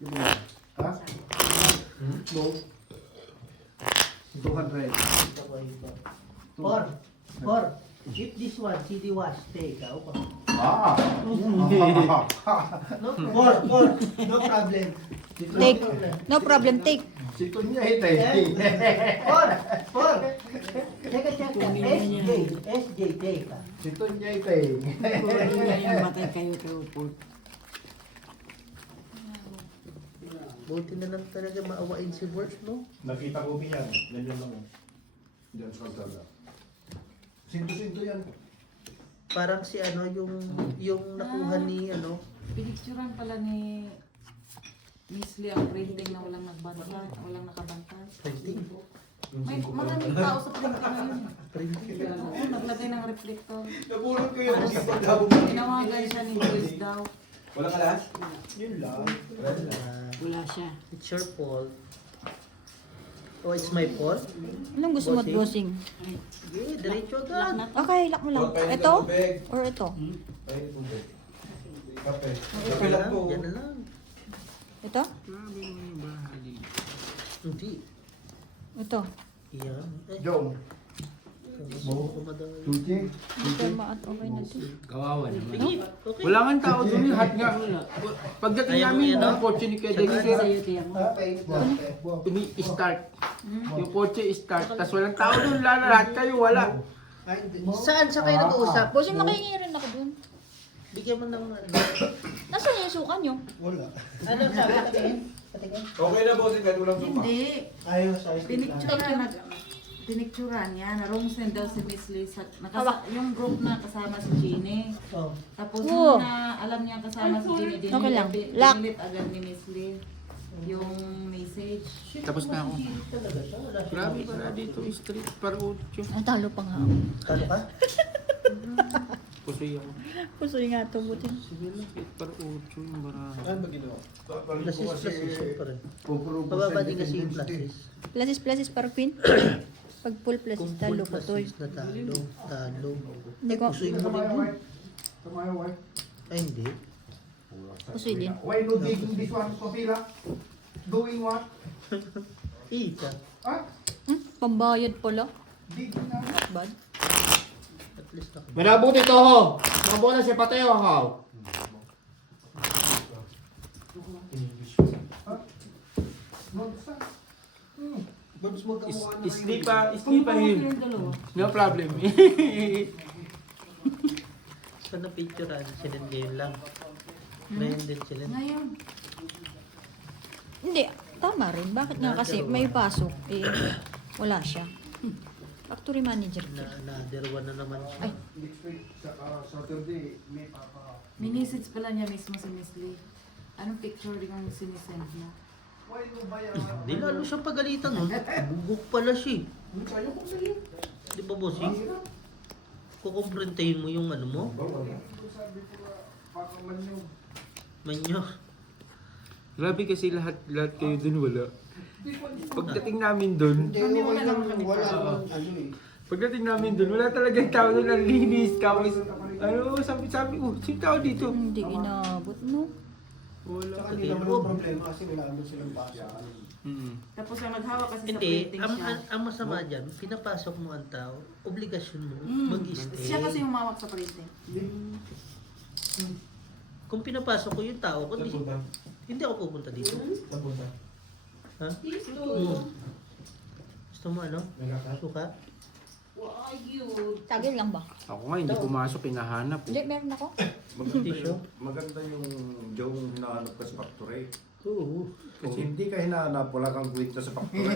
Ha? No. 200. Or, if this one, CD wash, take out. Ah! No, no problem. Take. No problem, take. Si Tunya ito eh. Or, check. SJ, take. Si Tunya ito eh. Ngayon matay kayo kay Upot. Buti na lang talaga maawain si Bert, no? Nakita ko yan. Ganyan lang. Diyan sa kalsada. Sinto-sinto yan. Parang si ano, yung nakuha ni ano. Pinicturan pala ni Miss Lee ang printing na walang nagbantay, walang nakabantay. Printing? May maraming tao sa printing ngayon. Printing? Oo, naglagay ng reflector. Nabulot ko yun. Tinawagan siya ni Joyce daw. Walang alas? Yun lang. Wala siya. It's your fault. Oh, it's my fault? Anong gusto mo, bossing? Yeah, diretso agad. Okay, lock mo lang. Ito? Or ito? Kape. Kape lang, yan na lang. Ito? Hindi. Ito. Yan. Jong. Mo ko madali. Tuti. Ito, maat. Okay na ito. Kawawa naman. Okay. Wala nga tao doon, lahat nga. Pagdating Ayaw namin, mo yan, ang ah? kotse ni Kuya Sa'yo, Dennis, tiyan mo. start. Yung kotse start, tapos walang tao doon, lahat kayo, wala. Saan sa kayo nag-uusap? Bossing, makahingi rin ako dun. Bigyan mo ng... Nasaan yung suka nyo? Ano sabi natin? Okay na boss, kahit walang suka. Hindi. Ayos, ayos. Pinicturan niya, na-wrong send daw si Miss Lee sa, Hawak. yung group na kasama si Jeannie. Oh. Tapos Oo. nung na alam niya kasama si Jeannie, Okay lang. Lock. dinilit agad ni Miss Lee yung message. Tapos na ako. Talaga siya, wala siya. Grabe pala dito, street para 8. Ang talo pa nga. Kano pa? Pusoy ako. Pusoy nga ito, buti. Street para 8 yung baraha. Ano ba ginawa? Plasis pa rin. Pababa din kasi yung plasis. Plasis para queen. Pag full plasis, Kung talo full ko to. plasis na talo. Hindi ko. Pusoy mo rin yun. Tamayo, why? Ay, hindi. Pusoy din. Why no digging this one, Sofila? Doing what? Ika. Ha? Pambayad pala. Digging na. Bad. At least ako. Manabuti to ho! Mabola si Pateo ho! Babs mo kamukha na Islipa Kung him. yung dalawa. No problem. Sa na-picturean, sinend ngayon lang. Ngayon din sinend. Ngayon, Hindi, tama rin. Bakit nga kasi may pasok, eh, wala siya. Factory manager. Another one na naman siya. Ay. Next week, sa Saturday, may papa. minisage pala niya mismo si Miss Lee. Anong picture din ang sinisend niya? Why no ba yan? Hindi lalo siyang pagalitan nun. Bugok pala siya. Kayo ko sa'yo. Di ba, bossing? Kukumprentehin mo yung ano mo? Sabi ko na, baka man yung Manyo. Grabe kasi lahat kayo dun wala. Pagdating namin dun, pagdating namin dun, wala talagang tao dun, ang linis, kapos. Ano, sabi, sino tao dito? Hindi inabot, no? Wala. hindi naman ang problema kasi wala naman silang basa. Tapos ang naghawak kasi sa Hindi, printing ang, siya. ang masama dyan, pinapasok mo ang tao, obligasyon mo mag-stay. Siya kasi yung mawak sa printing. Kung pinapasok ko yung tao, hindi ako pupunta dito. Ha? Gusto mo ano? Suka? Tagil lang ba? Ako nga, hindi pumasok, hinahanap. Hindi, meron ako. Tissue? Maganda yung Jong hinahanap ka sa factory. Oo. Kung hindi ka hinahanap, wala kang kwenta sa factory.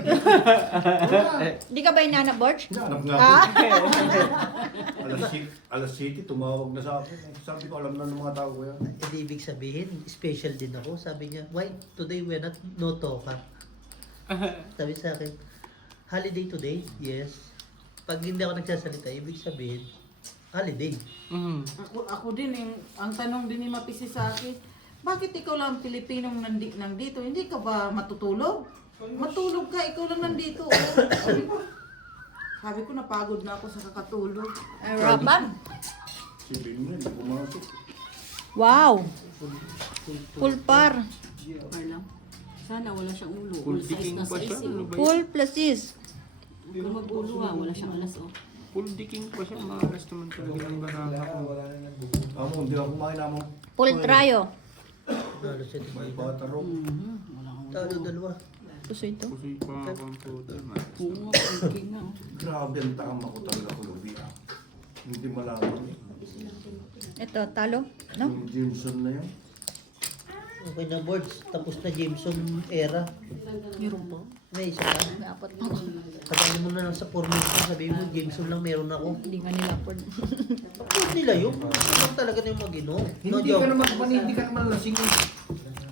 Hindi ka ba inanap, Borge? Hinahanap nga Ah? alas 7, tumawag na sa akin. Sabi ko, alam na ng mga tao ko yan. Hindi ibig sabihin, special din ako. Sabi niya, why today we're not no toka? Sabi sa akin, holiday today? Yes. Pag hindi ako nagsasalita, ibig sabihin, holiday. Ako din, ang tanong din ni Mapisi sa akin, bakit ikaw lang Pilipinong nandito? Hindi ka ba matutulog? Matulog ka, ikaw lang nandito. Sabi ko, napagod na ako sa kakatulog. Rapan? Si Bing na, hindi pumasok. Wow! Full par. Okay lang. Sana wala siyang ulo. Full Full size diking na pa siya. size Ano eh. ba yun? Full plus is. Kung mag-ulo wala siyang alas oh. Full diking pa siya. Malas naman talaga ng baraka ko. Amo, hindi ako kumain amo. Full tryo. Nalo siya dito. May bataro. Wala akong Talo dalawa. Puso ito. Pusoy pa nga computer. Malas ulo. King nga oh. Grabe ang tama ko talaga kulubi ah. Hindi malaman. Ito, talo. No? Yung Jameson na yun. Okay na boards. Tapos na Jameson era. Meron ba? May isa pa. May apat pa. Katayin mo na lang sa formation. Sabihin mo, Jameson lang meron ako. Hindi nga nila afford. Tapos nila yun. Gusto lang talaga na yung mag-inom. No Hindi ka joke. naman hindi ka naman lasing.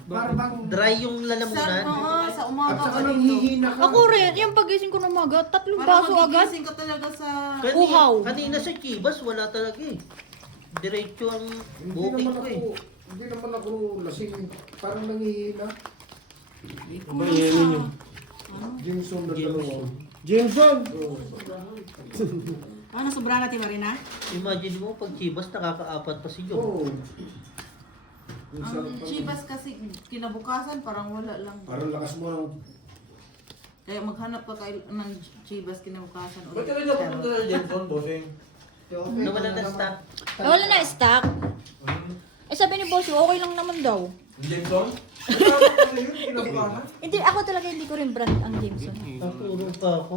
Para bang Dry yung Sa, lalamunan. sa at umaga saka ka nang dito. hihina ka. Ako rin, yung pagising ko ng umaga, 3 Parang baso agad. magigising ka talaga sa... Uhaw. Kanina sa Chivas, wala talaga eh. Diretso ang booking ko eh. Hindi naman ako lasing. Parang nangihina. Kulang sa... Jameson na Jameson. dalawa. Jameson! Ano, sobra natin Marina? Imagine mo, pag Chivas, nakakaapat pa si Jom. Oo. Ang Chivas kasi kinabukasan parang wala lang. Parang lakas mo ng... Kaya maghanap ka ng Chivas kinabukasan. Ba't ka rin napunta na Jameson, bossing? Nawala na stock. Wala na stock. Eh sabi ni boss, okay lang naman daw. Jameson? Ano yun? Kinabukasan? Hindi, ako talaga hindi ko rin brand ang Jameson. Naturo pa ako.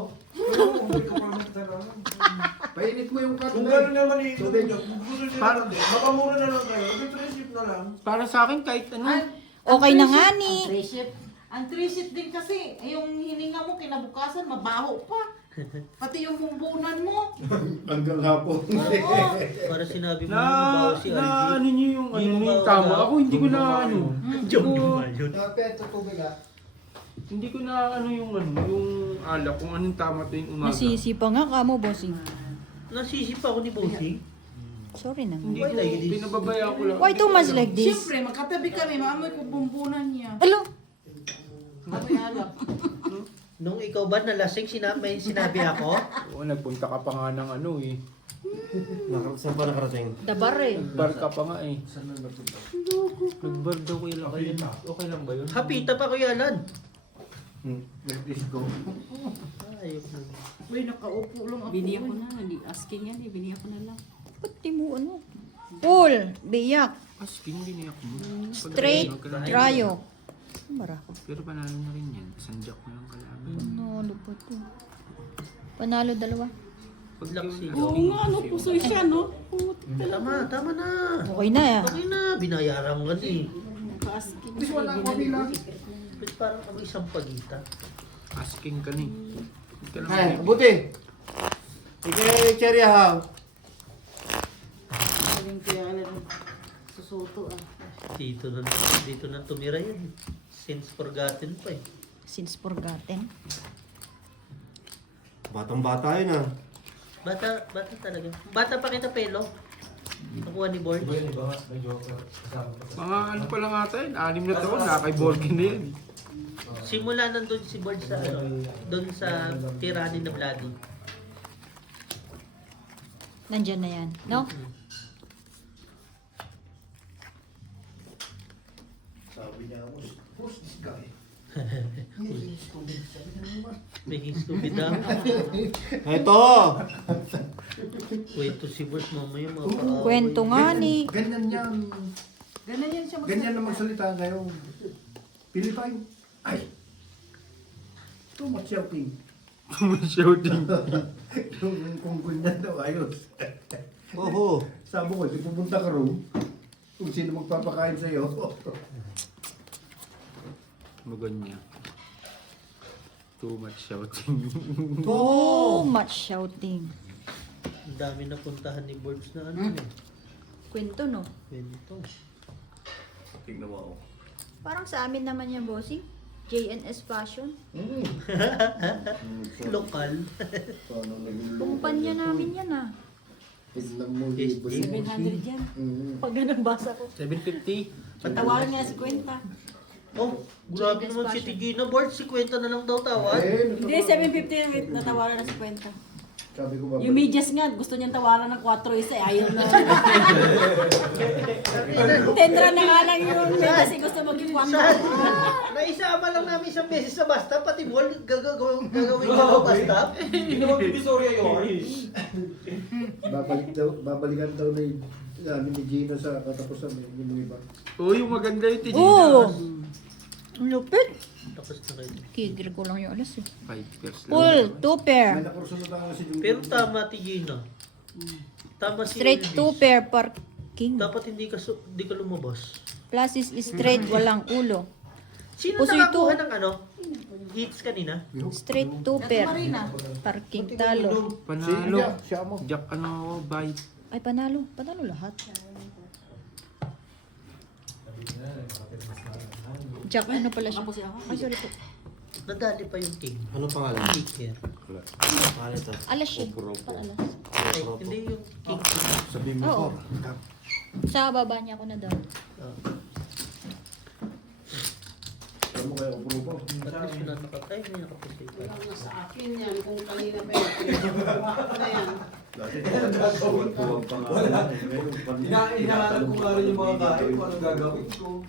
Painit mo yung Kung kato. gano'n naman eh, gusto nyo Parang- lang, makamura na lang kayo. Mag-treship na lang. Para sa akin kahit ano. Okay na nga ni. Ang triship din kasi, yung hininga mo kinabukasan, mabaho pa. Pati yung bumbunan mo. Hanggang hapon. Oo. Para sinabi mo, Na, mabaho si na Algie. ano nyo yung ano Yung yung mabaho tama. na- Ako hindi ko na ano. Jom Hindi ko- naman yun. Hindi ko na ano yung alak kung anong tama to yung umaga. Nasisi pa nga kamo, bossing. Nasisip ako ni Bossing. Sorry na. Hindi Why ko, like this? pinababaya ko lang. Why too much like this? Siyempre, magkatabi kami, maamoy ko bumbunan niya. Alo, Amoy alak. Nung ikaw ba nalasing, may sinabi ako? Oo, nagpunta ka pa nga ng ano eh. Saan pa nakarating? dabar eh. Bar ka pa nga eh. Nagbar daw ko lang. Okay lang ba yun? Hapita pa Kuya Alan. Nag-disco. Ayok na. Uy, nakaupo lang ako. Bini ako na. Hindi asking yan eh. Bini ako na lang. Ba't di mo ano? Full, biyak, Asking din ako mo. straight, tryo. Marako. Pero panalo na rin yan. Sanjak na lang kalaman. Panalo pa to. Panalo dalawa. Paglaksi. Oo nga, no? Pusoy siya, no? Puti. Tama na. Okay na ah. Okay na, binayaran mo nga eh. Naka-asking. Bis wala ako bilang. But parang kami isang pagitan. Asking ka ni. Huwag ka lang Ay, mag- buti. Ikay cherry ha. Saling kaya alam, susuto ah. Dito na tumira yan. Since forgotten pa eh. Since forgotten. Batang-bata yun ah. Bata talaga. Bata pa kita pelo. Nakuha ni Board. Mga ano pa lang ata yun. 6 na taon. Nakakay-borgin na yan. Simula nandun si Board sa doon sa tirani na Bloody. Nandyan na yan, no? Sabi niya, who's this guy? Making stupid daw. Ito! Kwento si Board mamaya mga Kwento nga ni. Ganyan yan. Ganun yan siya Ganyan na magsalita ngayon. Philippine. Ay! Too much shouting. Shouting. Kung ganyan daw, ayos. Oo. Sabi ko, di pupunta ka roon. Kung sino magpapakain sa'yo. Maganya. Too much shouting. Too much shouting. Ang dami na puntahan ni Boards na ano eh. Kwento, no? Kwento. Tingnan mo ako. Parang sa amin naman yan, bossing. JNS Fashion. Lokal. Paano naging Kumpanya namin yan ah. Tignan mo, Yes, libo yes. yun. 700 yan. Pag ganun basa ko. 750. Patawaran niya si Kwenta. Oh, grabe naman si Tigina Board. Si Kwenta na lang daw tawad. Eh, Hindi, 750 yung natawaran na si Kwenta. Sabi ko Yung medyas nga, gusto niyang tawaran ng 4 isa, ayaw na. Tendra na nga lang yung medyas, gusto maging 4. Naisama lang namin isang beses sa basta, pati ball, gagawin ka ba basta? Hindi mo Divisoria yun. babalikan daw ni Gina sa katapusan yung iba. Oo, yung maganda yung Tijina. Oo! Ang lupit. Tapos na kayo. Kigil ko lang yung alas eh. 5 years lang. Full, 2 pair. May nakurso na tayo si June. Pero tama, Tigina. Tama si Straight Elvis. 2 pair parking. Dapat hindi ka lumabas. Plus is straight, walang ulo. Sino Puso nakakuha ito. ng ano? Hits kanina? Straight 2 pair. Parking talo. Panalo. Siya mo. Jack ano, bite. Ay, panalo. Panalo lahat. Jack, ano pala siya? Ay, sorry po. Nadali pa yung king. Ano pangalan? Kicker. Pangalan ito. Alas siya. Alas. Ay, hindi yung king. Sabihin mo Oo. po. Sa baba niya ako na doon. Alam mo kaya upro po. At least yun ay, may nakapusin pa. Sa akin yan, kung kanina pa yan. Inahanap ko nga rin yung mga kain kung anong gagawin ko.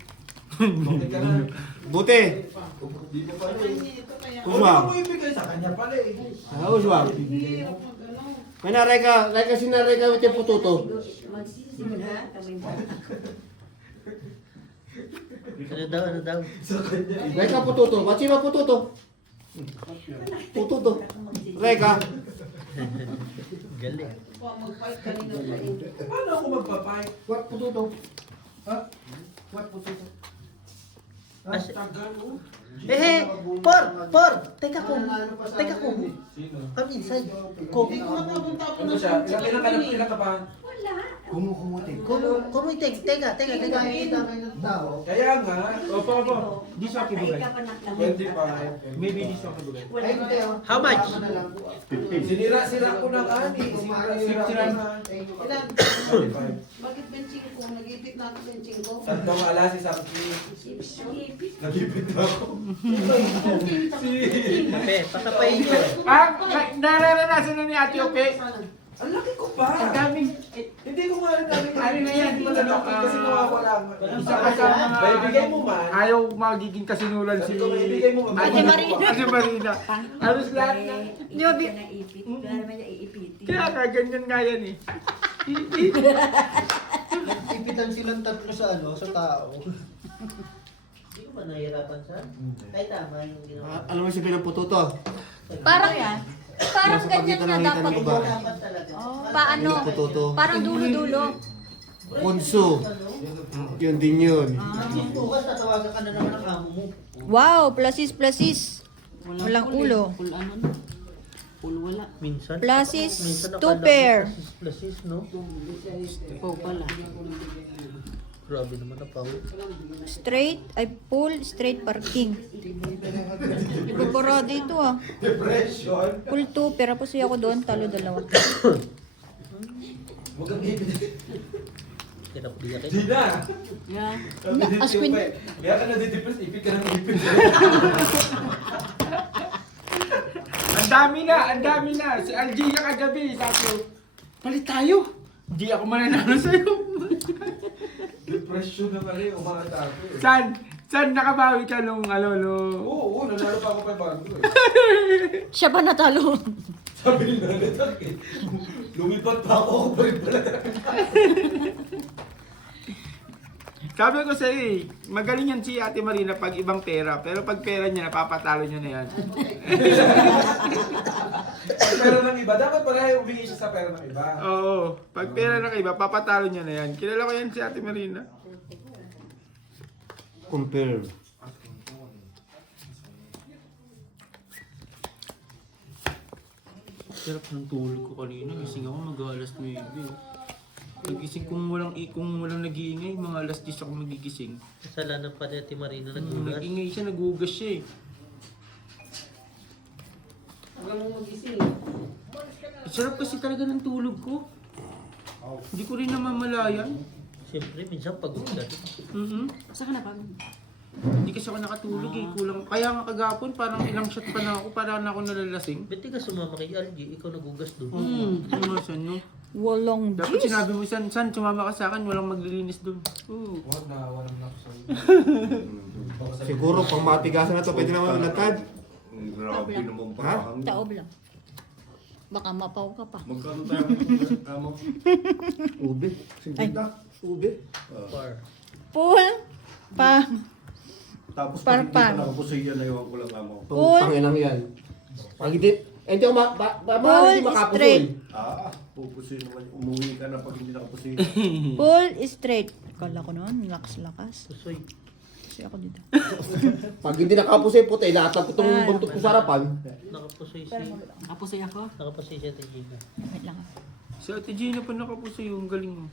Bakit ka na? Buti! Di mo pa rin. Uswag! Huwag mo ibigay sa kanya pala eh. Uswag! May naray ka sinaray ka with yung pututo. Ano daw? Ray ka pututo. Ba't siya pututo? Pututo. Ray ka. Galing. Paano ako magpapipe? What pututo? Ha? What pututo? As- por! Teka ko. Sino? Come inside. Ko. Ano siya? Ilan ka pa? Kumuti. Teka. Kaya nga. Opo. Di sa akin bugay. 25. Maybe di sa akin bugay. How much? Sinira ko ng ani. Sinira na. Ilan? 25. Bakit benching ko? Nag-ipit na ako benching ko. Tatlong alas, isang Nagipit na ako. Pakapain nyo. Nararanasan na ni Ate Ope. Ang laki ko pa. Ang daming. Hindi ko nga rin namin. Ano na yan? Hindi ko lalaki kasi nawawala. Isa ka sa mga. May bigay mo man. Ayaw magiging kasinulan si Sabi ko, may ibigay mo man. Ate Marina. Ate Marina. Halos lahat na. Kaya ka, ganyan nga yan eh. Ipitan silang tatlo sa tao. Hindi ko ba nahihirapan sa? Ay, tama yung ginawa. Alam mo sabihin ng pututo? Parang ganyan na dapat. Dapat talaga. Paano? Pututo. Parang dulo-dulo. Punso. Yun din yun. Bukas tatawagan ka na naman ng amo mo. Wow, plusis. Walang ulo. Full ano na. Full wala. Minsan. Plusis, minsan 2 nakala ko pair. Plusis, no? Ikaw pala. Grabe naman na pa. Straight, ay full, straight parking. Ibabara dito ah. Depression. Full 2, pero kasi ako doon, talo 2. Huwag kang ibig. Hirap diyakin. Di na. Yeah. Aswin. Kaya ka na-depress, ipit ka ng ipit. Ang dami na. Si Algia kagabi, sabi ko, palit tayo. Hindi ako mananalo sa'yo. Depression na pala yung umakatake. Saan nakabawi ka nung Oo, nanalo pa ako pa bago eh. Siya ba natalo? Sabi nila natake. Lumipat pa ako pa rin pala. Sabi ko sa'yo eh, magaling yan si Ate Marina pag ibang pera. Pero pag pera niya, napapatalo niya na yan. Pera ng iba, dapat pala humingi siya sa pera ng iba. Oo, pag pera ng iba, papatalo niya na yan. Kilala ko yan si Ate Marina. Compare. Sarap ng tulog ko kanina. Gising ako mag-alas 9. Nagising kung walang nag-iingay, mga alas 10 ako magigising. Kasalanan pa ni Ate Marina Nung nagbugas. nag-ingay siya, naghugas siya eh. Sarap kasi talaga ng tulog ko. Hindi ko rin namamalayan. Siyempre, minsan pagod ka. Mhm. Saan ka na pag? Hindi kasi ako nakatulog eh. Kulang. Kaya nga kagapon, parang ilang shot pa na ako, para na ako nalalasing. Ba't di ka sumama kay Algie? Ikaw nagugas doon. Ano san, no? Walang Dapat Diyos. sinabi mo, san, sumama ka sa akin, walang maglilinis doon. Siguro pang matigasan na to, pwede naman ulatad. Grabe naman Ha? parang. Taob lang. Baka mapaw ka pa. Magkano tayo? Tama. Ube. Singgita. Ube. Par. Pool. Pa. Tapos Par- pag hindi par. ka nakapusoy yan, ayaw ko lang amo. Paul. Panginang yan. Pag hindi, hindi ako Paul makapusoy. straight. Pupusoy naman. Umuwi ka na pag hindi nakapusoy. Pool straight. Kala ko noon, lakas-lakas. Pusoy. Kasi ako dito. Pag hindi nakapusoy, puti, lahat ng itong buntot ko sa harapan. Nakapusoy si... Apusoy ako? Nakapusoy siya tayo Gina. Wait lang. Si Ate Gina pa nakapuso yung galing mo.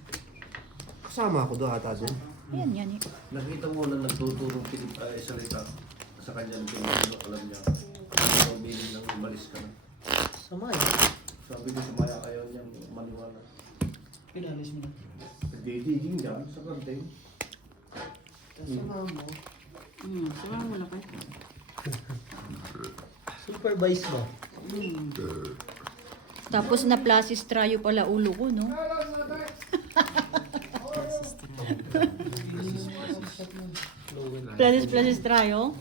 Kasama ako doon ata doon. Ayan, yan. Nakita mo na nagtuturong salita sa kanya ng pinag alam niya. Pag-biling nang umalis ka na. Sama eh. Sabi ko sumaya kayo niyang maniwala. Pinalis mo. Nagdidiging niya sa kantin. Kasama mo. Sama mo na kayo. Supervise mo. Tapos na plasis trayo pala ulo ko, no? Plasis trayo?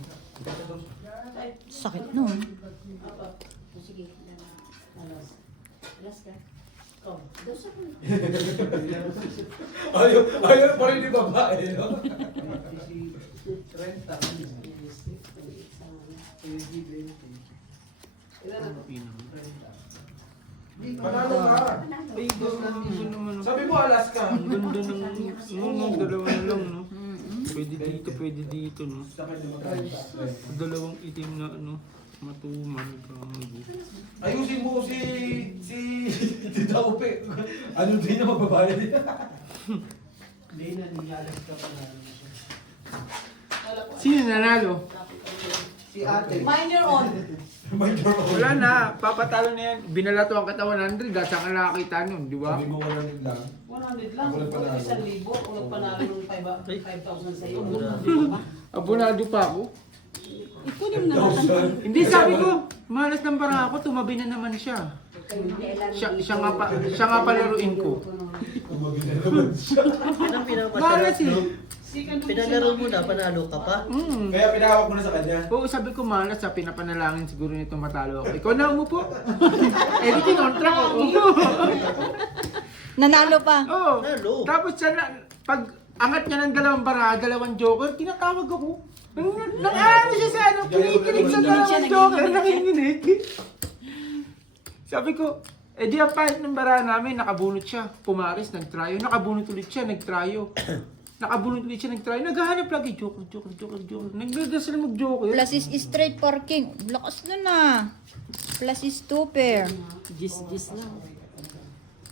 Sakit nun. Sige. Alas ka. Oh, dosa mo. Ayaw pa rin yung babae, no? Panalo ka! Ay, gano'n naman. Sabi mo, alas ka! Ang ganda ng, dalawa na lang, no? Pwede dito, no? Dalawang itim na, matuman, kamago. Ayusin mo si Tita Upe. Ano din na magbabayad din? Hindi na, nilalas ka pa na. Sino nanalo? Si ate. Mind your own. Wala na, papatalo na yan. Binalato ang katawan 100, dahil saan ka nakakita nun, di ba? Sabi mo 100 lang. 100 lang. Ako nagpanalo. 1,000. Ako nagpanalo ng 5,000 sa iyo. Abonado pa ako. Ikunin na naman. Hindi, sabi ko, malas ng bara ako, tumabi na naman siya. Siya nga palaruin ko. Yan ang Malas pinakamasarap. eh. Pinalaro mo na, panalo ka pa. Kaya pinahawak mo na sa kanya. Oo, sabi ko malas, sa pinapanalangin siguro nito matalo ako. Ikaw na umupo. Everything on track ako. Nanalo pa. Oo. Nalo. Tapos siya na, pag angat niya ng dalawang bara, dalawang joker, tinatawag ako. Nang-ano siya sa ano, kinikilig sa dalawang joker, nakikinig. Sabi ko, di ang pahit ng bara namin, nakabunot siya. Pumaris, nagtryo. Nakabunot ulit siya, nagtryo. Nakabunot ulit siya, nagtryo. Naghahanap lagi, joker. Nagdadasal mag-joker. Plus is straight parking. Lakas na na. Plus is 2 pair. Gis lang.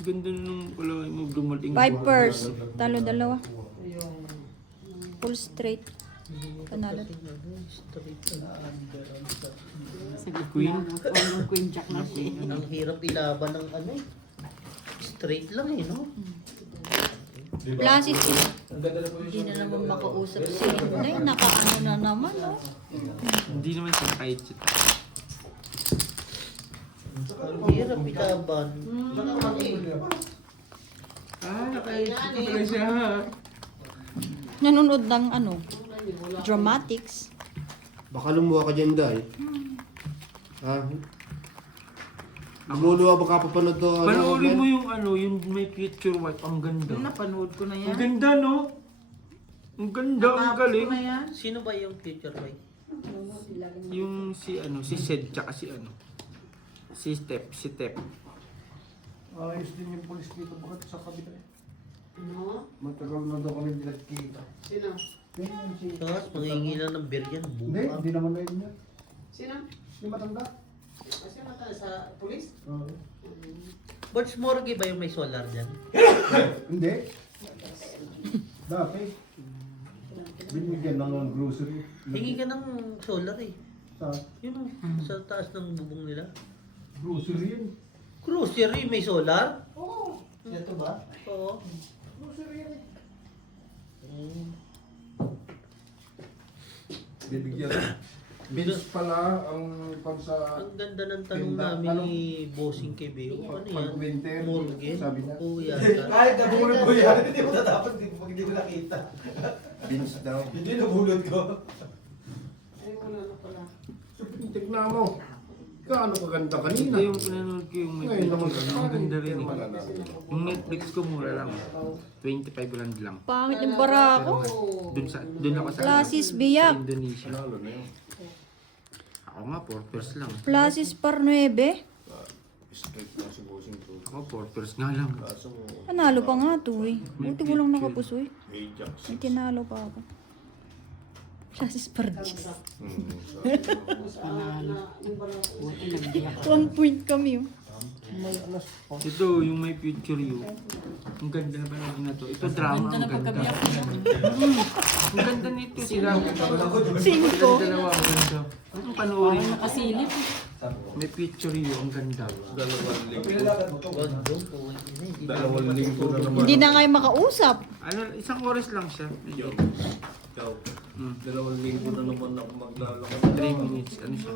Ganda nung wala mo dumating. 5 pairs. Talo dalawa. Full straight. Panalo. Queen. Queen Jack na siya. Ang hirap ilaban ng ano eh. Straight lang eh, no? Plus is Ang ganda na po hindi na naman makausap si Inday. Nakaano na naman, no? Hindi naman siya nakahit. Ang hirap ilaban. Nakahit pala siya. Nanonood ng ano? Dramatics. Baka lumuha ka dyan, Day. Ha? Luluwa baka papanood to. Panoorin mo yung yung may picture wipe. Ang ganda. Napanood ko na Ang yan. ganda, no? Ang ganda, ang Napanood galing. ko na yan. Sino ba yung future boy? Yung si Sed, tsaka si si Tep. Ayos din yung polis dito. Bakit sa kabila eh? Ano? Matagal na daw kami nagkita. Sino? Tapos mangingilan ng beer yan, Hindi, buka. hindi naman na yun yan. Sino? Yung matanda. Kasi mata sa pulis? Oo. Birds Morgue ba yung may solar dyan? Hindi. Dati. Binigyan lang ng grocery. Hingi ka ng solar eh. Sa Yun o, sa taas ng bubong nila. grocery yun. Grocery, may solar? Oo. Ito ba? Oo. Grocery yun eh. Bibigyan. Beans pala ang pag sa... Ang ganda ng tanong Tinda- namin ano? ni Bossing Kebeo. Ano Pag winter, yan? Morgan? sabi niya. Oo, yata. Kahit nabulot ko yan, hindi mo natapos pag hindi mo nakita. Beans daw. Hindi nabulot ko. Ay, wala na pala. Tignan mo. Gaano kaganda kanina. Ito yung pinanood ko yung may Ngayon naman picture. Ang ganda rin eh. Wala na. Yung Netflix ko mura lang. 25 rand lang. Pangit ng bara ko. Dun ako sa Plasis sa biyak. Indonesia. Panalo na yun. Ako nga, 4 pairs lang. Plasis par 9. Straight na si Bossing to. Ako, 4 pairs nga lang. Kaso, Panalo pa nga to eh. Buti ko lang nakapusoy. Ajax. May tinalo pa ako. Plasis par 10. Hmm. 1 point kami oh. Ito, yung may future you. Ang ganda na panahon na to. Ito drama, ang ganda. Ang ganda nito sila. Cinco. Ang dalawa, ang ganda. Ang panoorin. Nakasilip. May picture you, ang ganda. Dalawang linggo. Pinalakan mo to. Gondong po. Hindi Dalawang linggo na naman. Hindi na nga yung makausap. Ano, isang oras lang siya. Medyo. Ikaw. Mm. 2 linggo na naman ako maglalakad. 3 minutes, ano siya?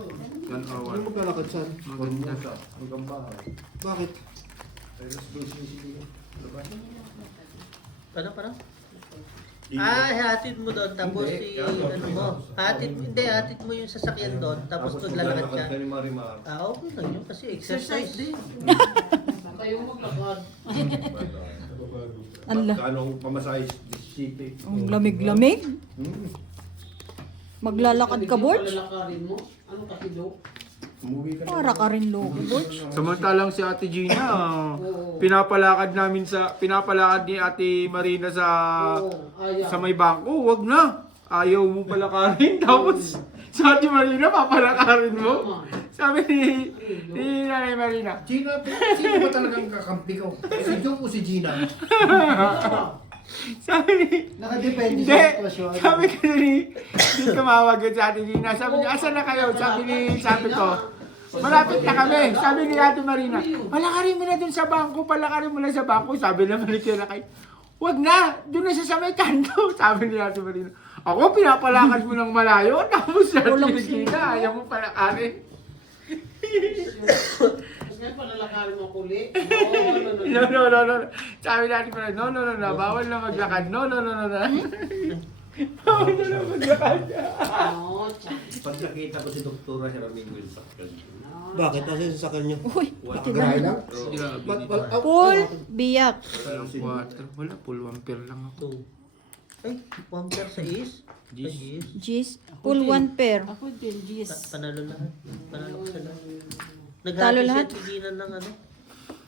1 hour. Ano maglalakad saan? Maganda. Hanggang bahay. Bakit? Ay, alas 12 yung sige. Diba? Parang? Ah, hatid mo doon, tapos Hindi. ano mo. Hatid mo yung sasakyan doon, tapos maglalakad ka. ka ni Marimar. Ah, okay lang yun kasi Exercise exercise. din. Kayo maglakad. Ala. Kano pamasahe city. Ang lamig-lamig. Hmm. Maglalakad ka, Borch? Palalakarin mo. Ano kakilo? Umuwi ka na. Para ka rin loko, Borch. Samantalang si Ate Gina, pinapalakad ni Ate Marina sa Ayaw. sa may bangko. Wag na. Ayaw mo palakarin. Tapos sa Ate Marina, papalakarin mo. Sabi ni Nanay Marina. Gina, sino ba talagang kakampi ko? Si Jong o si Gina? Sabi ni... Nakadepende Hindi. sa sitwasyon. Sabi ko ni tumawag yun sa Ate Gina. Sabi niya, asan na kayo? Sabi ko, malapit na kami. Sabi ni Ate Marina, palakarin mo na dun sa bangko, palakarin mo na sa bangko. Sabi naman ni Kira kay, wag na, dun na sa may kanto. Sabi ni Ate Marina, ako pinapalakad mo ng malayo, tapos sa Ate Gina, ayaw mo palakarin. Kasi palalakarin mo kuli. No. Sabi natin pala, no. Bawal na maglakad. No. Bawal na maglakad. No, Pag nakita ko si Doktora Hiraming Wilson. Bakit? Kasi sa sakal niyo. Uy, Grahe lang? Grabe. Paul, biyak. Walang 4. Wala, full 1 pair lang ako. 2. Ay, 1 pair sa is? Gis. Gis. Full 1 pair. Ako din, Gis. Panalo lahat. Panalo ko sa lahat. Talo Naghati lahat? siya tiginan ng ano.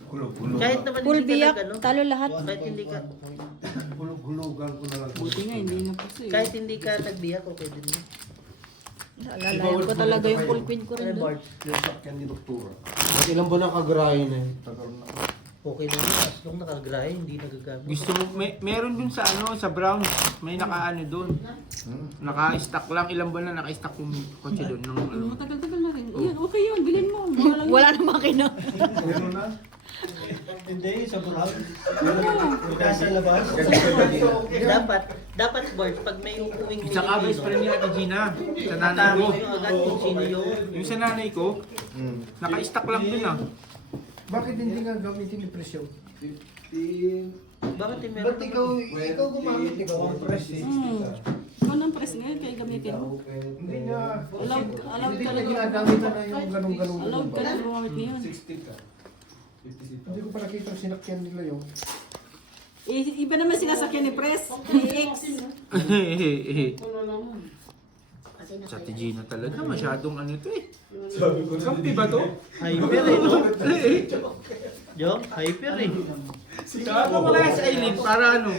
Hulog-hulog. Kahit naman Full hindi ka biyak. nag, ano, Talo lahat. kahit hindi ka, Hulog-hulugan ko na lang. Buti nga, hindi na kasi. kahit hindi ka nagbiyak, okay din mo. Alalayan ko talaga yung full queen ko rin Ay, doon. Bart, Yung sakyan ni Doktora. At ilang buwan ang kagrahe na yun. Tagal na. okay na yun. As long nakagrahe, hindi nagagamit. Gusto mo, meron dun sa sa Brown, may nakaano dun. Naka-stock lang, ilang buwan na naka-stock yung kotse dun. Ng, ano. Matagal-tagal na rin. Yan, okay yun, bilhin mo. Mahal lang. Wala na makina. Meron na. Hindi, sa buwan. Dapat Bart, pag may uuwing Sa kabis pa rin ni Ate Gina, sa nanay tama ko. yung agad kung sino yung... Yung sa nanay ko, naka-stock lang dun ah. Bakit hindi nga gamitin yung presyo? Bakit yung meron Ba't ikaw gumamit? Ikaw ang press eh. Ikaw ng press ngayon, kaya gamitin mo. Hindi na. Allowed Hindi ka na na. ginagamit na yung ganun-ganun. Allowed ka na gumamit ngayon. Hindi ko pa nakita ang sinakyan nila yung. Iba naman sinasakyan ni Press. EX. Ano naman. Sa Ate Gina talaga, masyadong ano to eh. Kampi ba to? hyper eh, no? Yung hyper eh. Ano mo kaya sa Eileen para ano?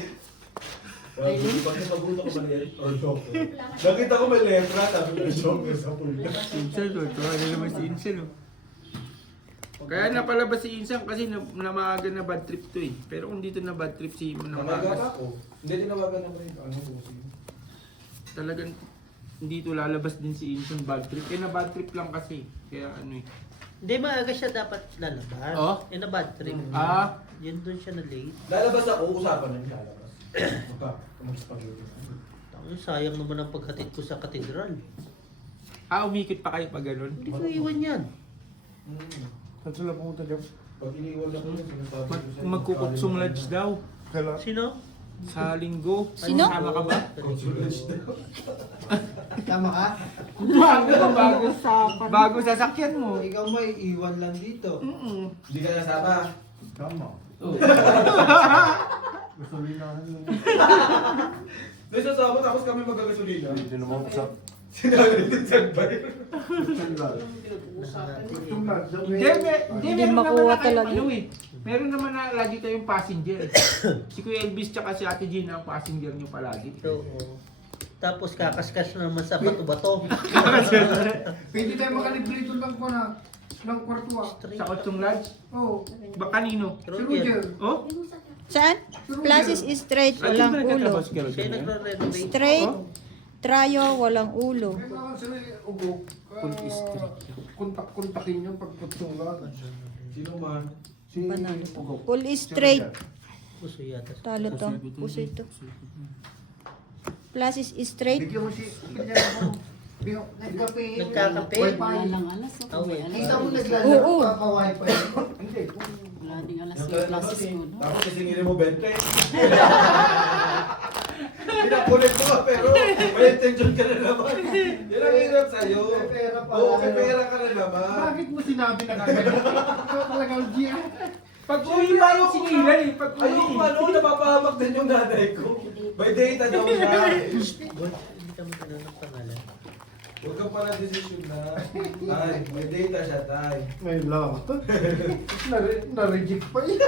Nakita ko may letra, sabi ko, joker sa pulga. Insel to, tuwa na naman si Insel oh. Kaya napalabas si Insel kasi namaga na bad trip to eh. Pero kung dito na bad trip si Imo Namaga namagas, ako. Hindi tinawagan ako rin. Ano ko siya? talagang dito lalabas din si Insel bad trip. Eh na bad trip lang kasi. Kaya ano eh. Hindi, maaga siya dapat lalabas. Oh? Yun na bad trip. Ah, Yun doon siya na late. Lalabas ako, usapan na yung lalabas. Mag-spaghetti. Sayang naman ang paghatid ko sa katedral. Umikot pa kayo pag ganun. Hindi ko iwan yan. Saan sila pumunta dyan? Pag iniwan ako yun, sinasabi ko sa'yo. Magkukuksong lodge daw. Kailan? Sino? Sa linggo. Sino? Sama ka ba? Tama ka? Bago sasakyan mo. Ikaw may iwan lang dito. Hindi ka nasama. Tama. Gasolinahan yun. Doon sasama tapos kami magkagasolina. Hindi naman ako sa... Sinabi din sa bayo. Hindi, Hindi meron makuha naman na kayong talaga. ano eh. Meron naman na lagi tayong passenger. Si Kuya Elvis tsaka si Ate Gina ang passenger niyo palagi. Oo. Tapos kakaskas naman sa bato-bato. Pwede tayo makalibre doon lang po ng kwarto ah. Sa Kutsong Lodge. Oo. Ba kanino? Si Roger. Oh? Saan? Plasis straight, walang ulo. Siya yung nagro-renovate. Straight, tryo, walang ulo. May mga sila ugok. Kontakin yung pagkutsungan. Sino man? Si Banalo. Ugok. Full straight. Puso yata. Talo to. Puso ito. Plasis straight. Bigyan mo si... Nagkape. Nagkakape. Wi-Fi. Away. Kita mo Oo. naglalaro pa ka-wifi. Hindi. Tapos isingin mo 20. Pinakulit mo pero may intention ka na naman. Yan ang hirap sa'yo. May pera pa. Oo, may pera ka na naman. Bakit mo sinabi na kagad? Ikaw talaga ang GM. Pag uwi pa yung singilan eh. Pag Ayoko ano, napapahamak din yung nanay ko. May data daw siya. Hindi ka magkano ng pangalan. Huwag ka pala desisyon na. Tay, may data siya, tay. Ngayon lang. Na-reject pa yun.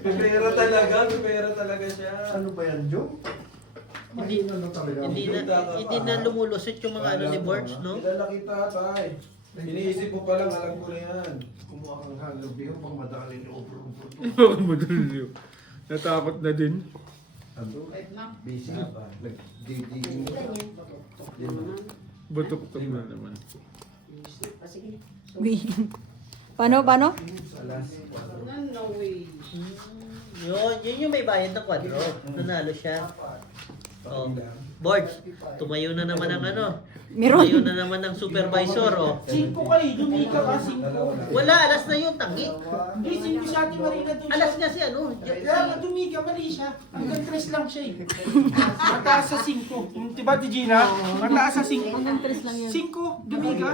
May pera talaga siya. Ano ba yan, Joe? Hindi- Ano talaga? Hindi na lumulusot yung mga ano ni Borge, no? Kilala kita, tay. Iniisip mo pa lang, alam ko na yan. Kumuha kang handle biyo pang madali ni over-over. Bakit mo dun natakot na din. Ano? Busy. Nag-digging. Batok-tok na naman. Paano? Yun yung may bayad ng kwadro. Nanalo siya. Oh. Borge, tumayo na naman ang ano. Meron. Tumayo na naman ang supervisor, oh. 5 kayo, dumika ka 5. Wala, alas na yun, tangi. Hindi, 5 si Ate Marina doon. Alas nga si ano. Kaya nga dumika, mali siya. Hanggang 3 lang siya eh. Mataas sa 5. Diba, Ate Gina? Mataas sa 5. Hanggang 3 lang yun. 5, dumika.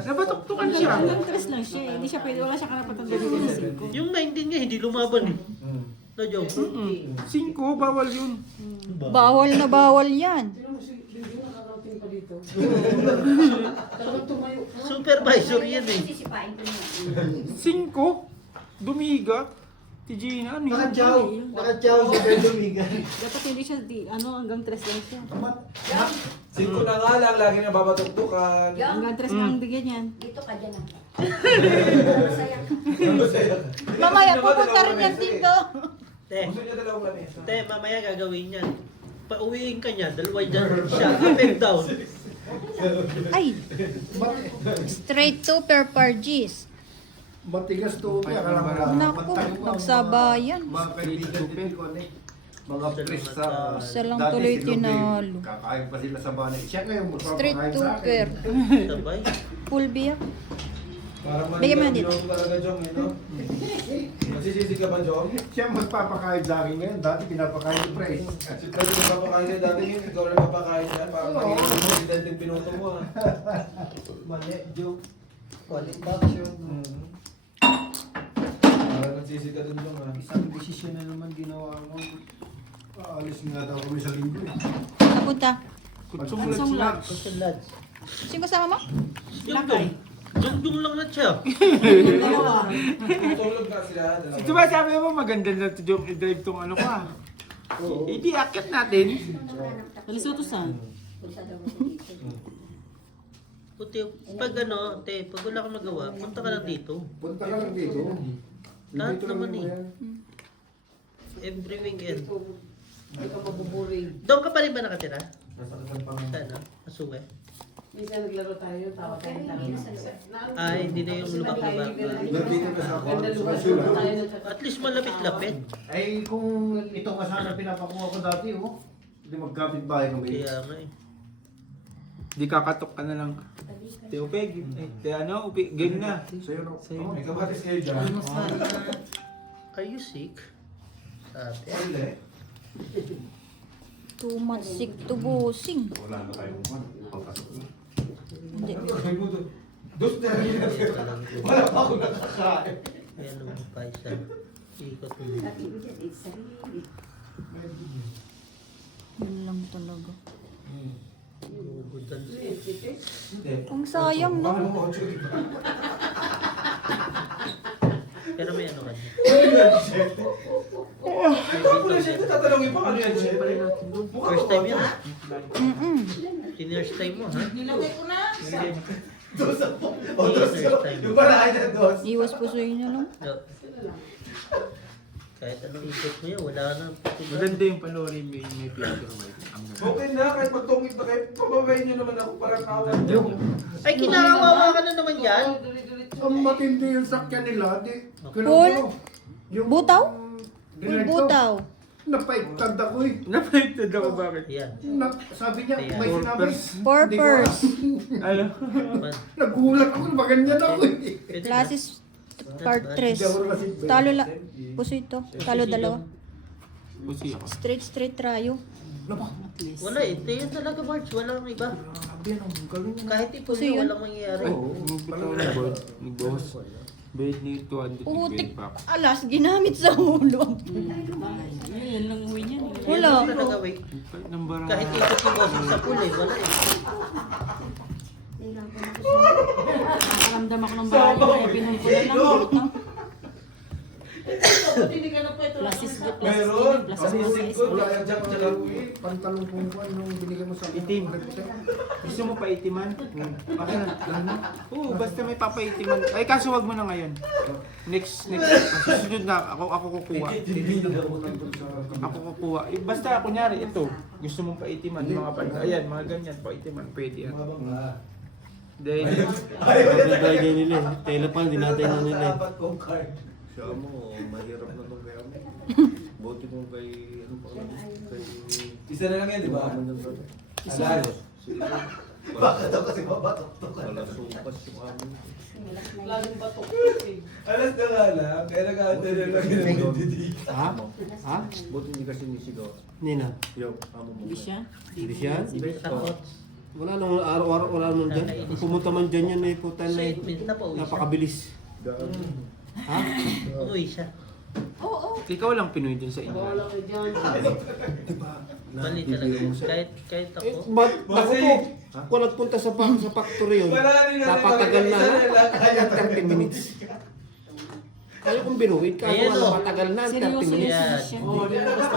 Nabatuktukan siya. Hanggang 3 lang siya. Hindi siya pwede. Wala siya karapatan gawin sa 5. Yung 19 niya, hindi lumaban eh. No joke. 5, bawal yun. Bawal na bawal yan. Supervisor yan eh. 5, dumiga. Ate Gina, ano yun? Nakachow si Ben Dominga. Dapat hindi siya, hanggang 3 lang siya. 5 na nga lang, lagi na babatuktukan. Hanggang 3 lang bigyan yan. Dito ka dyan lang. Masaya ka. Mamaya, pupunta rin yan dito. Te, Gusto niya dalawang lamesa. te, mamaya gagawin yan. Pauwiin ka niya, dalawa dyan siya, up and down. Ay! Straight to per G's. Matigas to. Kaya ka lang Naku, nagsabayan. Mga kaibigan din ko ano eh. Mga press sa... Isa lang dati tuloy si Lubin, tinalo. Kakain pa sila sa banay. Siya ngayon Straight magpapakain to sa akin. per. Sabay. Full beer. Parang Bigyan mo na manilang dito. joke talaga, Jong, eh, no? Magsisisi ka ba, Jong? Siya magpapakain sa akin ngayon. Dati pinapakain ni Press. Kasi pwede mo papakain ka dati yun, ikaw lang papakain yan. Parang Oo. naging president yung pinuto mo, ah. Mali, joke. Quality action. Parang nagsisi ka dun, Jong, ah. Isang desisyon na naman ginawa mo. Aalis nga daw kami sa linggo eh. Napunta. Kutsong lodge lang. Kusun lads. Sino kasama mo? Yung lang na siya. Tulog na sila. dalawa. Ito ba sabi mo maganda na ito yung i-drive tong ano ka? Hindi, akit natin. Puti, pag ano, te, pag wala kang magawa, punta ka lang dito. Punta ka lang dito. Lahat Dito naman lang eh. yan. Every weekend. Hindi ka mabuburing. Doon ka pa rin ba nakatira? Nasaktan pa nga. Sa ano? Asuwe? Minsan naglaro tayo, tawa tayo lang. Ay, hindi na yung lubak-lubak. Nandito na sa ako. Ganda Sa luwas basura. tayo na At least malapit-lapit. Ay, kung ito nga sana pinapakuha ko dati, oh. Hindi magkapit bahay kami. Kaya nga eh. Di kakatok ka na lang. Te Upe, te ano, Upe, game na. Sa'yo no? Sa'yo. Oh, may kabatis kayo dyan. Are you sick? Ate? Hindi. Too much sick to busing. Wala na tayong pagkasok na. Hindi. Dos na rin. Ayan talaga. Wala pa ako nakakain. Ayan lumipay siya. Ikot ulit. Yun lang talaga. Gugudan siya. Hindi. Ang sayang, no? Bakit mo 8? Pero may ano ka dyan. Ikaw mo na siya, tatanungin pa ano yan siya. First time yan ha? Mm-mm. First time mo ha? Nilagay ko na. Dos ako. O dos ko. Yung pala ay na dos. Iwas pusoy na lang. No. Kahit anong ikot mo yan, wala na. Maganda yung panoorin, may picture white. Ang ganda. Okay na, kahit magtungit na kayo, pababayin nyo naman ako parang kawan nyo. Ay, kinakawawa ka na naman yan. Ang matindi yung sakyan nila, di. Paul? Yung Butaw? Full director, butaw. napaiktad ako eh. Napaliktad ako bakit? Yan. Sabi niya, may Four sinabi. pers. Purpose. Ano? Man. Nagulat ako, ba ganyan ako eh. Pwede na. Classes part 3. Talo la. Pusoy to. Talo dalawa. Pusi ako. Straight trayo. Wala eh. Ito yun talaga, March. Walang iba. Kahit ipon Puso mo, yun? walang mangyayari. Nagbitaw na board. Nagbuhos. Bed ni 200 Putik. pack. Alas, ginamit sa ulo. Wala. Yan talaga, wait. Ng barang. Kahit ikot yung bossing sa pool eh. Wala eh. Nakaramdam ako ng bahay ko, eh, pinuhin ko na lang. Ba't hindi ka na po ito? Meron. Kasi ko, wala yan dyan. Tsaka Pantalong pungkuan nung binigay mo sa akin. Itim. Gusto mo paitiman? Baka na. Oo, basta may papaitiman. Ay, kaso wag mo na ngayon. Next. Susunod na. Ako kukuha. Ako kukuha. Eh, basta, kunyari, ito. Gusto mong paitiman. Mga panta. Ayan, mga ganyan. Paitiman. Pwede yan. Dahil, Kapit-bahay din nila eh. Tela pa, dinatay na nila eh. dapat kong card. Siya mo, mahirap na itong kaya mo. Buti mo kay, ano pa kay... Isa na lang yan, di ba? Isa. Alas. Sige. Bakit daw kasi mabatok to ka? Wala supas yung amin. Laging batok. Alas na nga lang. Kaya nag-aantay na lang yun ang dididi. Ha? Ha? Buti hindi kasi nisigaw. Nina? Yo, amo mo. Hindi siya? Takot. Wala nang araw-araw, wala nang dyan. Kung pumunta man dyan yan eh, putan na eh. Statement na pa, uwi siya. Napakabilis. Ha? Uwi siya. Oo. ikaw lang Pinoy dun sa inyo. Wala ko dyan. Mali talaga. Kahit Eh, ako. Naku po, kung nagpunta sa factory yun, napatagal na, 30 minutes. Kaya kung binuwid, kaso Ayan, nga oh. napatagal na, 30 minutes. Yan. Oh,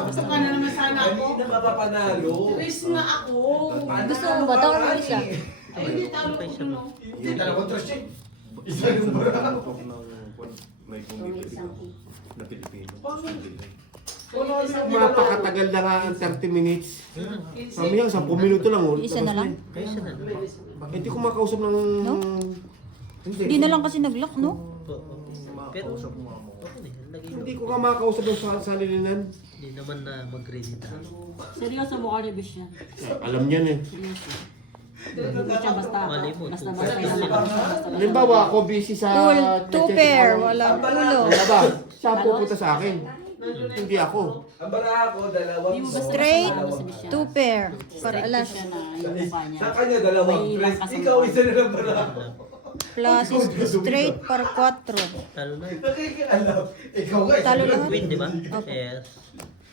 gusto ka na naman sana ako. Hindi na mapapanalo. Please nga ako. Gusto mo ba? Tawag mo siya. Ay, hindi talo ko no. Hindi na kontra siya. Isa yung bara. May bumibili na Pilipino. Mapakatagal na nga ang 30 minutes. Sabi niya, 10 minuto lang. Oh, Isa na lang? Kaya siya na. Hindi ko makausap ng... No? Hindi na lang kasi nag-lock, no? Pero, Makausap mo amo. okay, lagi Hindi ko nga makausap ng salilinan. Hindi naman na mag-ready na. Seryoso mo ka rin siya. Alam niyan eh. Hindi siya basta. Mali mo, Basta two basta pair. basta. Halimbawa, ako busy sa... Full, 2 pair, Ano walang ulo. ba? Siya pupunta sa akin. Hindi ako. Ang bara ako, dalawang Straight, 2 pair. Para alas. Siya na yung mukha niya. Sa kanya, dalawang May press. ilang kasama. Ikaw, isa na lang pala. Plus straight para 4. Talo na. Nakikialam. Ikaw nga. Talo lahat. Queen, di ba? Opo. Yes.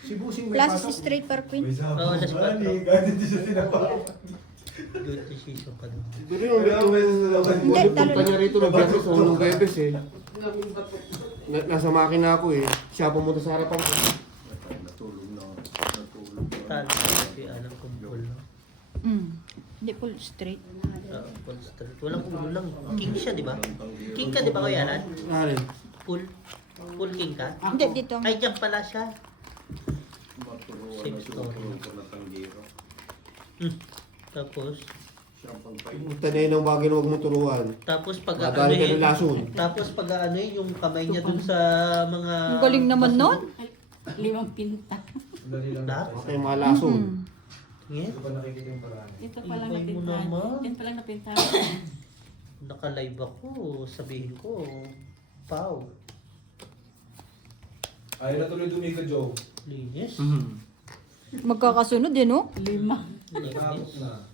Si Busing may Plus pasok. straight para queen. Oo, alas 4. Kahit hindi siya tinapa. Good decision ka doon. Pero yung Hindi, talo punta niya lang. rito, nag-breakfast sa unang bebes eh. Nasa makina ako eh. Siya pumunta sa harapan ko. Natulog na. Natulog na. Talo. Kasi alam kong full. Hindi, full straight. Full straight. Walang ulo lang. King siya, di ba? King ka, di ba, Kuya Alan? Alin? Full. Full king ka? Hindi, dito. Ay, dyan pala siya. Maturuan Same na story. tinutulog ko na tanggiro. Tapos, Tanay ng bagay na huwag mo turuan. Tapos pag Madali ka ng lason. tapos pag ano yung kamay niya dun sa mga... Ang galing naman nun. 5 pinta. Dali lang. Na? Okay, mga lason. Ngayon, Hindi pa nakikita yung paraan. Ito pa lang Ibay mo napintahan. naman. Yan pa lang napintahan. naka-live ako, sabihin ko, Pau, Ayaw na tuloy dumika, Joe. linis. Magkakasunod din, no? 5. Natapos na.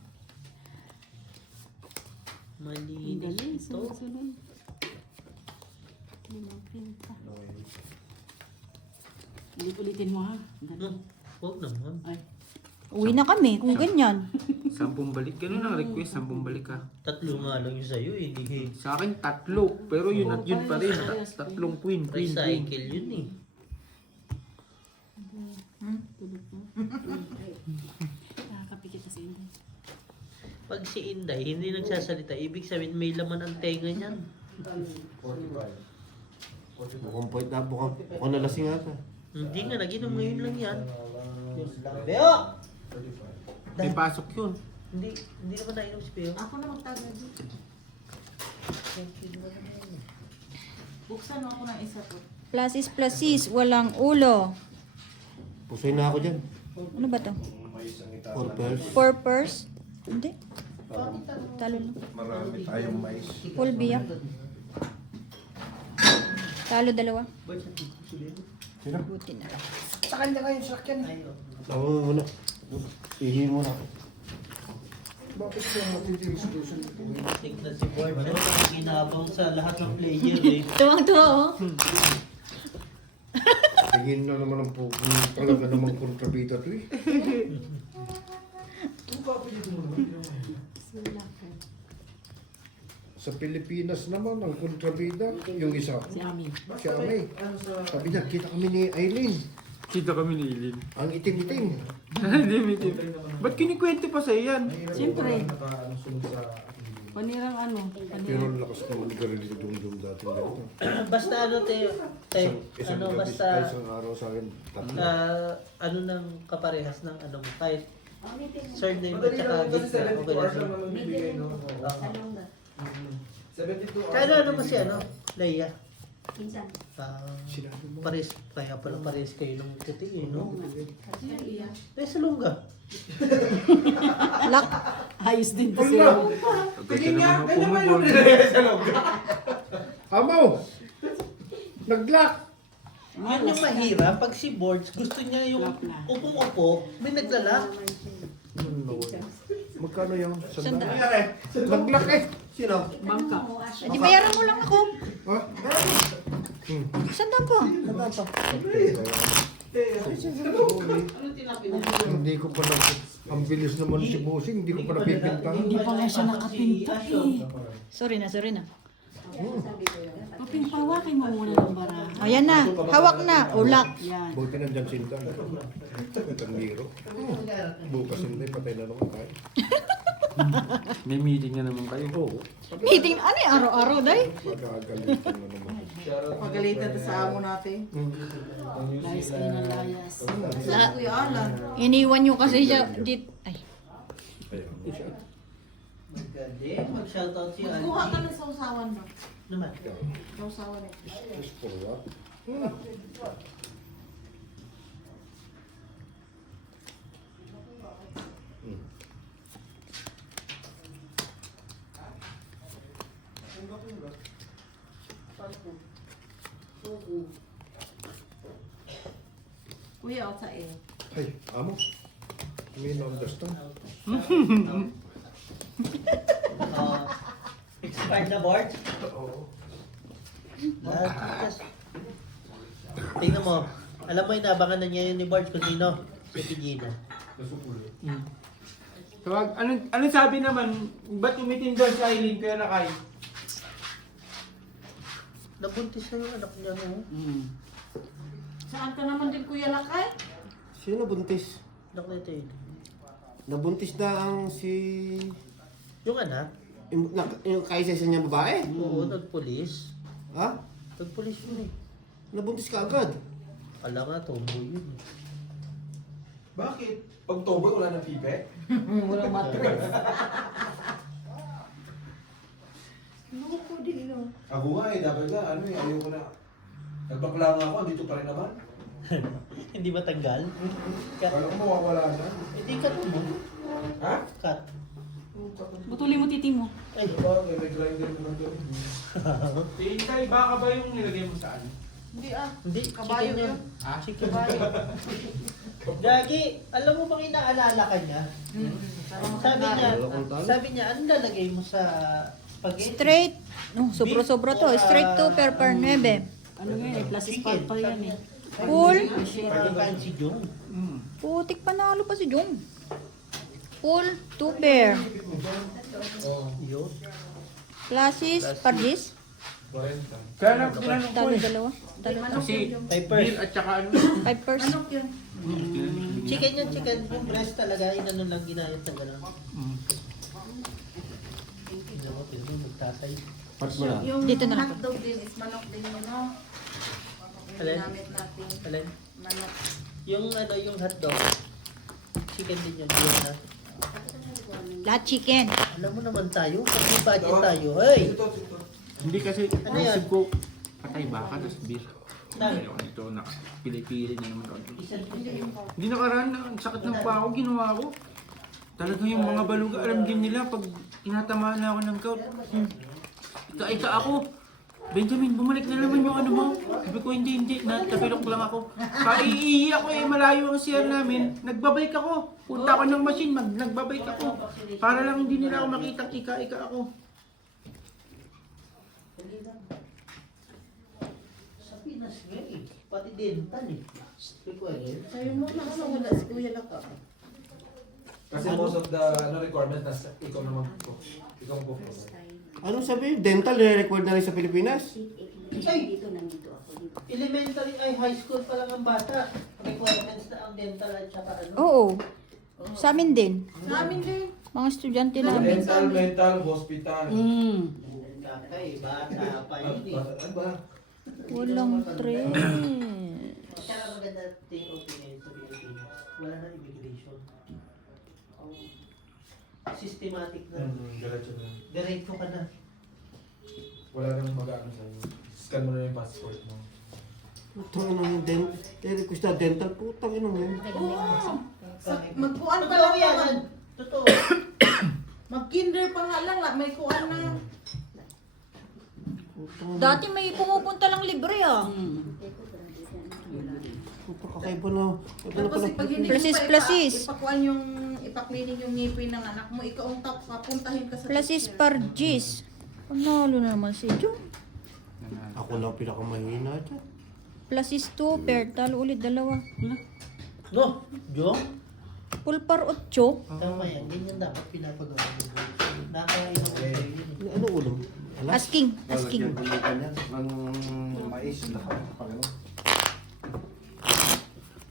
Malinis Galing, ito. sunod-sunod. 5 pinta. Ulit-ulitin mo ha. Huwag naman. Ay. Uwi na kami kung ganyan. 10 balik. Ganun ang request, 10 balik ka. 3 nga lang yung sa'yo, hindi Sa akin, 3. Pero yun at yun pa rin. 3 queen, queen, queen. recycle yun eh. Nakakapikit na si Inday. Pag si Inday hindi nagsasalita, ibig sabihin may laman ang tenga niyan. 45. Mukhang point na, mukhang nalasing ata. Hindi nga, naginom ngayon lang yan. Beo! 35. May pasok yun. Hindi naman nainom si Beo. Ako na magtagal dito. Buksan mo ako ng isa po. Plasis, plasis, walang ulo. Pusoy na ako dyan. Ano ba to? Four pearls. Purpose? Hindi. Talo lang. Marami tayong mais. Full biyak. Talo 2. Sino? Buti na. Sa kanya kayo sakyan. Tama mo muna. Ihihin mo na ako. Bakit siya matinding solution ito? Tignan si Board, ginabang sa lahat ng player eh. Tuwang-tuwa, oh. Tingin na naman ang talaga namang kontrabida to eh. Sa Pilipinas naman, ang kontrabida, yung isa. Si Amin. Si Amay. Sabi niya, kita kami ni Aileen. Kita kami ni Ilin. Ang itim-itim. Hindi, may tip. Ba't kinikwento pa sa'yo yan? Siyempre. Nakasunod sa... Panirang ano. Pero Panirang. ang lakas naman ni Garili Dumdum dating ganito. Basta ano Isang ano gabi, basta isang araw sa akin, tatlo. ano ng kaparehas ng ano mo, kahit surname at Madali saka lang kasi gift na 72 okay hours lang. lang naman bibigay, no? 72 hours. Kaya ano mo si ano, Leia? Minsan. Sinabi mo. Pares, kaya pala pares kayo ng puti eh, no? Eh, sa lungga. Lock. Ayos din to siya. Tingin nga, ganyan ba yun? Amaw! Nag-lock! Yun yung mahirap, pag si Boards, gusto niya yung upong-upo, may naglalak. Magkano yung Sanda. sandaan? Nag-lock eh! Sino? Bangka. Di bayaran mo lang ako. Ha? Sanda pa. Hindi ko pa na... Ang bilis naman si Bossing, hindi ko pa napipintahan. Hindi pa nga siya nakapinta eh. Sorry na. Pawakin mo muna ng baraha. Ayan na. Hawak na. O lock. Yan. Buti nandyan sinta. Itang biro. Bukas hindi, patay na naman tayo. May meeting na naman kayo. Oo. Meeting. Ano yung araw-araw, day? Magagalitan na naman. Pagalitan sa amo natin. Layas kayo ng layas. La- Kuya Alan. Iniwan nyo kasi siya dit. Ay. Magaling, mag-shoutout si Kuha ka Angie. ng sausawan ba? Naman. Sausawan eh. Just for what? Kuya, o sa iyo. Ay, amo. May na-understand. Expired na board? Oo. Tingnan mo, alam mo inabangan na niya yun ni Board kung sino? Si Pigina. Tawag, anong sabi naman, ba't umitin doon sa Eileen kaya nakay? Nabuntis na yung anak niya, no? Saan ka naman din Kuya Lakay? Sino buntis? Anak nito yun. Nabuntis na ang si... Yung anak, Yung kaisa-isa niyang babae? oo, nagpulis. Ha? Nagpulis yun eh. Nabuntis ka agad? Kala nga, tomboy yun. Bakit? Pag toboy, wala nang pipe? Walang matres. Ako nga eh, dapat na, ano eh, ayoko na. Nagbakla nga ako, andito pa rin naman. Hindi matanggal? Cut. Kala ko mawawala na. Hindi cut mo. Ha? Cut. Butulin mo titi mo. Ay, Diba, may grinder mo na doon. Hintay, baka ba yung nilagay mo saan? Hindi ah. hindi. Kabayo Chicken yun. Ha? Chicken. Gagi, alam mo bang inaalala ka niya? Sabi niya, anong lalagay mo sa spaghetti? Straight. Oh, sobra-sobra to. Straight to per 9. Ano nga eh, plus Chicken. pa yan eh. Full. Pagkakaan si Jong. Putik panalo pa si Jong. Full 2 pair. Yun. Classes, pargis. 40. Kaya lang, tinanong ko Talo eh. dalawa. Talo. Kasi, Papers. beer at saka ano. 5 pairs. Manok yun. Chicken yung chicken. Yung breast talaga, inano lang ginayat na gano'n. Hindi mo, pwede mo magtasay. Part mo na. Yung Dito na lang. hotdog din is manok din yun, no? Yung Alin? ginamit natin. Alin? Manok. Yung ano, yung hotdog. Chicken din yun. Yun na. Lahat chicken. Alam mo naman tayo, kung may budget tayo. Hey! Hindi kasi, Ano yan? isip ko, patay baka, tapos beer. Dahil? Ayoko nito, pili-pili na naman ako. Isang Hindi nakaraan, ang sakit ng paa ko, ginawa ko. Talaga yung mga baluga, alam din nila, pag tinatamaan na ako ng gout. Ika ako. Benjamin, bumalik na naman yung ano mo. Sabi ko, hindi, natapilok lang ako. Kaiihi ako eh, malayo ang CR namin. Nagbabike ako. Punta ako ng machine, nagbabike ako. Para lang hindi nila ako makitang ika-ika ako. Sa Pinas nga eh. Pati dental eh. Required. Sabi mo na ano, wala si Kuya Laka. Kasi most of the requirements, nasa ikaw naman po. Ikaw po. Ano sabi? Dental required na rin sa Pilipinas? Ay! Elementary ay high school pa lang ang bata. Requirements na ang dental at saka ano. Oo. Sa amin din. Sa amin din. Mga estudyante namin. Dental, mental, hospital. Kakay, bata pa yun eh. Ano ba? Walang train. Kaya maganda thing opinion sa Pilipinas. Wala na immigration. Systematic na. Diretso na. Diretso ka na. Wala nang mag-ano sa'yo. Scan mo na yung passport mo. Putang ina yung dental. Request na dental. Putang ina mo. Magkuan pa Totoo lang yan. naman. Totoo. Mag-kinder pa nga lang, may kuan na. Dati may pumupunta lang libre ah. Putang kakaiba na. Iba na Tapos pala. pag hindi Plasis, mo pa plasis. ipakuan yung ipaklinig yung ngipin ng anak mo, ikaw ang papuntahin ka sa Plasis teacher. pargis. Panalo na naman si Jong. Ako lang pinakamahina dyan. Plasis 2 pair. Talo ulit dalawa. No, Jong? Full par 8. Tama yan. Ganyan dapat pinapagawa mo. Nakakainom ko sa'yo yun eh. Ano ulam? Alas? Asking. Asking. Ng mais, lahat.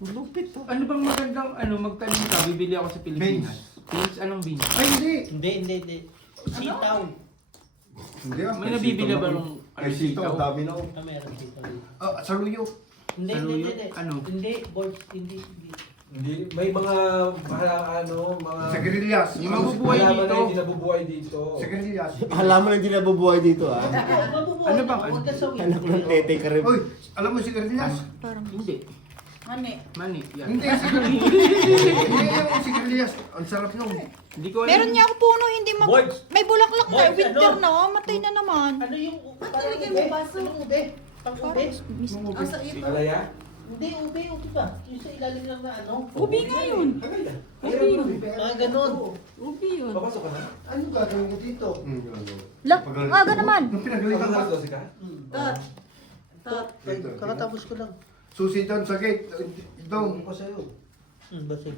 Lupit to. Ano bang magandang magtanim ka? Bibili ako sa Pilipinas. Beans? Anong beans? Ay, hindi. Hindi. Sitaw. Hindi ah. May nabibili ba nung Ay, sitaw. Dami na. Ah, meron sitaw. Ah, sa luyo. Hindi. Ano? Hindi, board, hindi. Hindi, may mga mga Sa Grillas. Yung mabubuhay halaman dito. na hindi nabubuhay dito. Sa Grillas. Halaman na hindi nabubuhay dito ah. Mabubuhay Ano bang na, huwag ka sa Anak ng tete ka rin. Uy, alam mo si Grillas? Parang Hindi. Mani. Mani. Yan. Hindi, si Grillas. Hindi yung si Grillas. Ang sarap nung. Hindi ko alam. meron niya ako puno, hindi Boards. may bulaklak na. Boards, Winter ano? na, matay na naman. Ano yung Parang ube? mo baso. Anong ube? Pang ube? Parang Asa ito? Alaya? Hindi, ube ba? Yung sa ilalim lang na ano? Ubi nga yun. Ubi yun. Mga ganon. Ubi yun. Papasok ka na? Ano gagawin ko dito? La, aga naman. Nung pinagalitan Papasok ka. na si ka? Tat. Tat. Ay, kakatapos ko lang. Susi doon sa gate. Doon. ko sa'yo. Basig.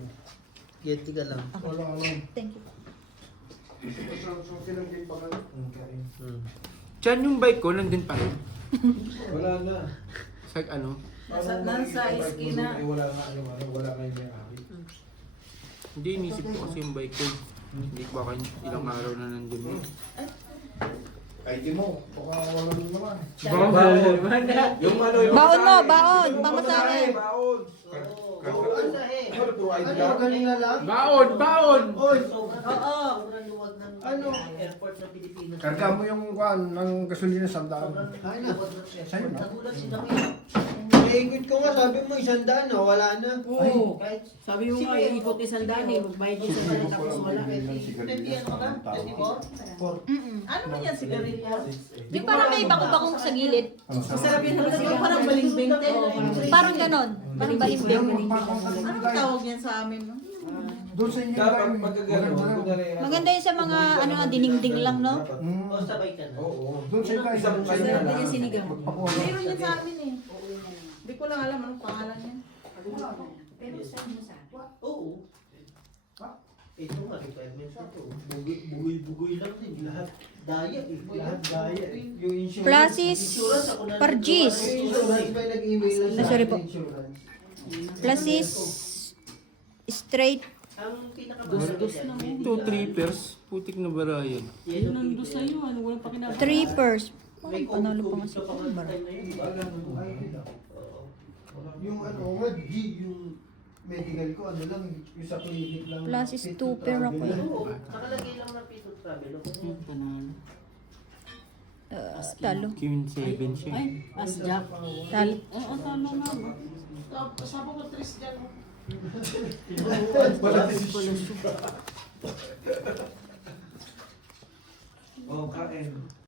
Yeti ka lang. Wala ka lang. Thank you. Susi ng gate pa ka. Diyan yung bike ko, nandun pa rin. Wala na. Sa ano? Nasa iskina. Wala nga yung wala nga yung may-ari. Hindi, inisip ko kasi yung bike ko. Hindi ko baka ilang araw na nandun yun. Ay, di mo. Baka wala nung naman. Yung ano yung Baon mo, pamasahe. baon, Yung pamasahe. Baon. Ano, puro ID Ano, lang? kanina lang? Baon! Baon! Oy! Sobrang luwag ng Ano? Airport ng Pilipinas. Karga mo yung kwan ng gasolina sa daan. Ay na. Sa'yo na. Nagulat si Dami. Iikot ko nga, sabi mo 100 na, wala na. Oo. Kahit Sabi mo nga, iikot ni Saldani, magbayad din sa balik tapos wala. 20 ano ka ba? 24? Ano man yan, sigarilyo? Yung parang may bako-bakong sa gilid. Masarap yun naman yung parang baling-bing. Parang ganon. Parang balimbing. Anong tawag yan sa amin? No? Doon sa inyo Dapat tayo. pagkagano, kunwari, Maganda yun sa mga ano nga, diningding lang, no? O sabay ka na. Oo. Doon sa inyo tayo. Isang Masarap kanya din lang. yung sinigang. Mayroon yan sa amin eh. Hindi ko lang alam anong pangalan yan. Oo. Ito nga, requirements na to. Bugoy-bugoy lang din. Lahat daya eh. Lahat daya eh. Yung insurance. Plasis Pargis. Yung insurance, may nag-email lang Ah, sorry po. insurance. Plasis Straight. Ang pinakamahalaga dyan, Two trippers, putik na barayan. Yun ang gusto sa'yo, ano, walang pakinabang. Trippers. May Panalo pa nga COVID si ka pa nga Kumbar. time na yun. Oo. Yung ano nga, G, yung medical ko, ano lang, yung sa clinic lang. Plasis fit two to pair travel ako lang. Oo, nakalagay lang na Pito Travel. Panalo. Talo. Queen 7 siya. Ay, as Jack. Talo. Oo, tama nga ba? Sabi ko, Tris dyan. Wala desisyon. Oo, kain.